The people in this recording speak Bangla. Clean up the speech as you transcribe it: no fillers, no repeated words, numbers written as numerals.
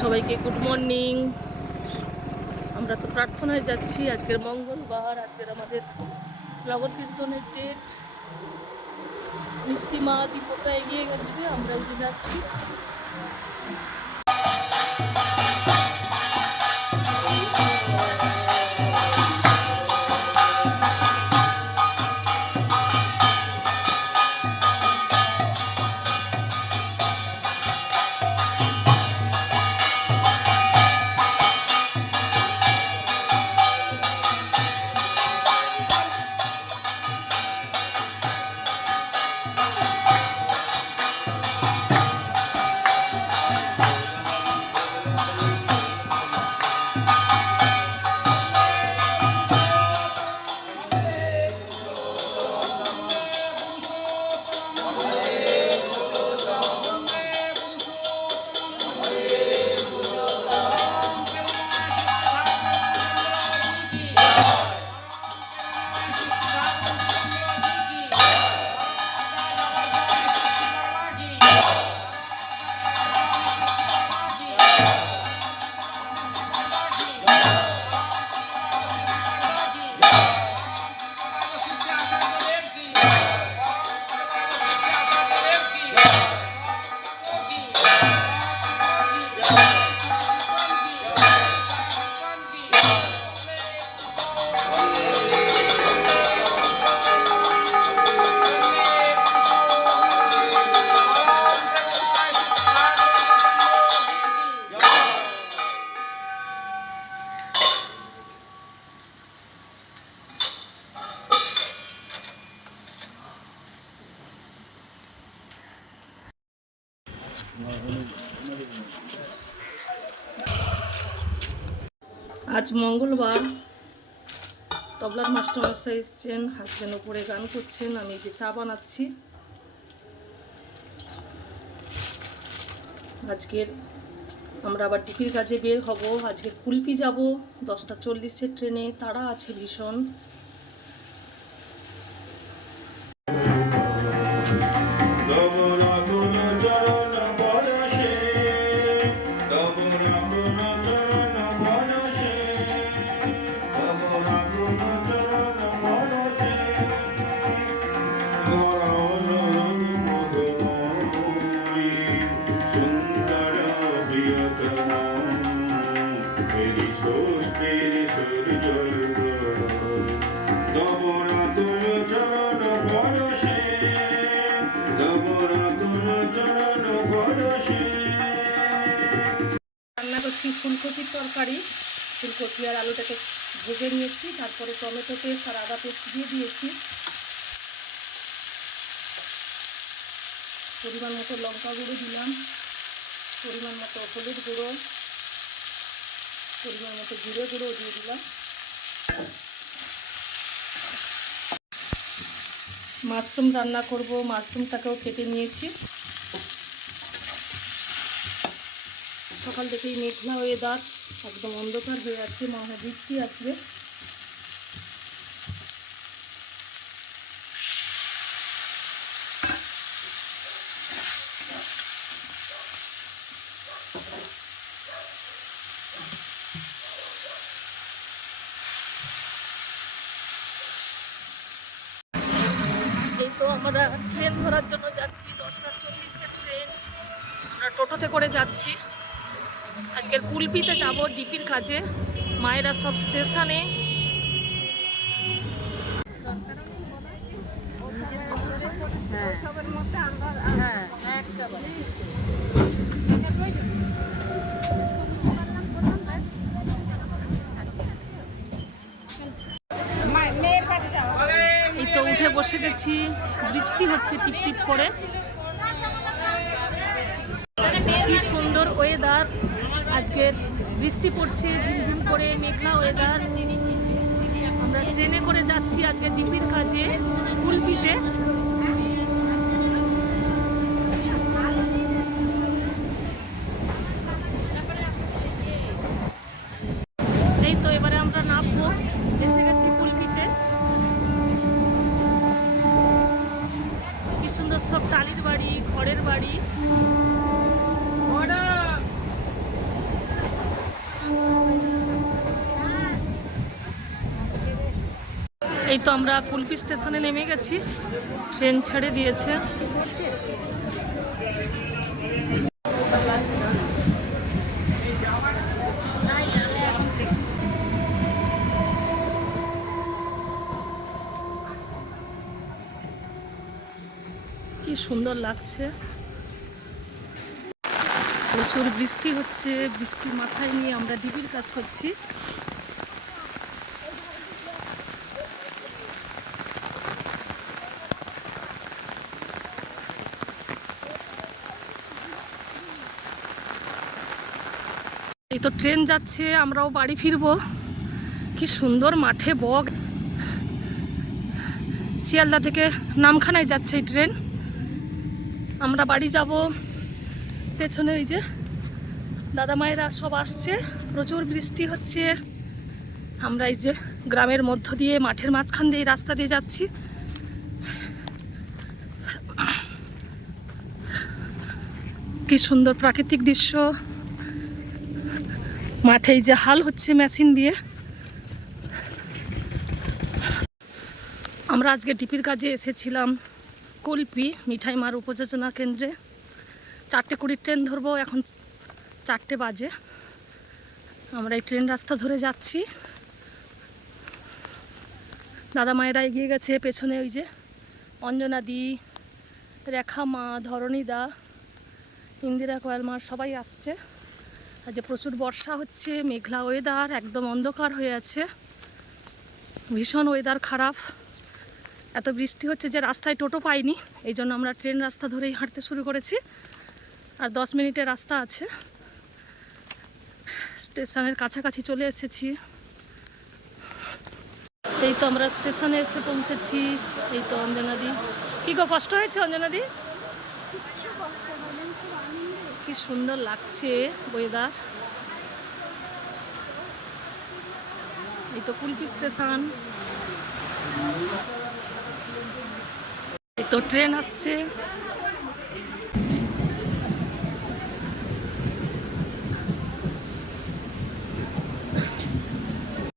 সবাইকে গুড মর্নিং। আমরা তো প্রার্থনায় যাচ্ছি। আজকের মঙ্গলবার, আজকের আমাদের নগর কীর্তনের ডেট। মিষ্টি মা দীপকরা এগিয়ে গেছে, আমরা উঠে যাচ্ছি। আজ মঙ্গলবার, তবলার মাস্টারমশাই এসছেন, হাসবেন্ড ওপরে গান করছেন, আমি যে চা বানাচ্ছি। আজকের আমরা আবার ডিপির কাজে বের হব। আজকে কুলপি যাব 10:40 ট্রেনে, তাড়া আছে ভীষণ। রান্না করছি ফুলকপির তরকারি। ফুলকপি আর আলুটাকে ভেজে নিয়েছি, তারপরে টমেটো পেস্ট আর আদা পেস্ট দিয়ে দিয়েছি। পরিমাণ মতো লঙ্কা গুঁড়ো দিলাম, পরিমাণ মতো হলুদ গুঁড়ো, পরিমাণ মতো জিরে গুঁড়ো দিয়ে দিলাম। মাশরুম রান্না করব, মাশরুমটাকেও কেটে নিয়েছি। সকাল থেকেই মেঘলা ওয়েদার, একদম অন্ধকার হয়ে আছে, মনে হয় বৃষ্টি আসবে। এই তো আমরা ট্রেন ধরার জন্য যাচ্ছি, 10:40 ট্রেন। আমরা টোটোতে করে যাচ্ছি। আজকের কুলপিতে যাব ডিপির কাজে। মায়েরা সব স্টেশনে। এই তো উঠে বসে গেছি, বৃষ্টি হচ্ছে টিপ টিপ করে। কি সুন্দর ওয়েদার, আজকের বৃষ্টি পড়ছে ঝিমঝিম করে, মেঘলা ওয়েদার। আমরা ট্রেনে করে যাচ্ছি আজকে ডিপির কাজে কুলপিতে। এই তো এবারে আমরা নামবো, এসে গেছি কুলপিতে। কি সুন্দর সব টালির বাড়ি, খড়ের বাড়ি। এই তো আমরা কুলপি স্টেশনে নেমে গেছি, ট্রেন ছেড়ে দিয়েছে। কি সুন্দর লাগছে, প্রচুর বৃষ্টি হচ্ছে। বৃষ্টি মাথায় নিয়ে আমরা ডিবির কাজ করছি। এই তো ট্রেন যাচ্ছে, আমরাও বাড়ি ফিরবো। কি সুন্দর মাঠে বক। শিয়ালদা থেকে নামখানায় যাচ্ছে এই ট্রেন। আমরা বাড়ি যাব। পেছনে এই যে দাদা মায়েরা সব আসছে, প্রচুর বৃষ্টি হচ্ছে। আমরা এই যে গ্রামের মধ্য দিয়ে মাঠের মাঝখান দিয়ে রাস্তা দিয়ে যাচ্ছি। কি সুন্দর প্রাকৃতিক দৃশ্য। মাঠে এই যে হাল হচ্ছে মেশিন দিয়ে। আমরা আজকে ডিপির কাজে এসেছিলাম কুলপি মিঠাইমার উপযোজনা কেন্দ্রে। 4:20 ট্রেন ধরবো, এখন 4টে বাজে। আমরা এই ট্রেন রাস্তা ধরে যাচ্ছি। দাদা মায়েরা এগিয়ে গেছে, পেছনে ওই যে অঞ্জনাদি, রেখা মা, ধরণীদা, ইন্দিরা কোয়াল মা সবাই আসছে। আজ প্রচুর বর্ষা হচ্ছে, মেঘলা ওয়েদার, একদম অন্ধকার হয়ে আছে, ভীষণ ওয়েদার খারাপ। এত বৃষ্টি হচ্ছে যে রাস্তায় টোটো পাইনি, এই জন্য আমরা ট্রেন রাস্তা ধরেই হাঁটতে শুরু করেছি। আর 10 মিনিটের রাস্তা আছে। স্টেশনের কাছাকাছি চলে এসেছি। এই তো আমরা স্টেশনে এসে পৌঁছেছি। এই তো অঞ্জনাদি। কি গো, কষ্ট হয়েছে অঞ্জনাদি? কি সুন্দর লাগছে ওয়েদার। এই তো কুলপি স্টেশন। এই তো ট্রেন আসছে।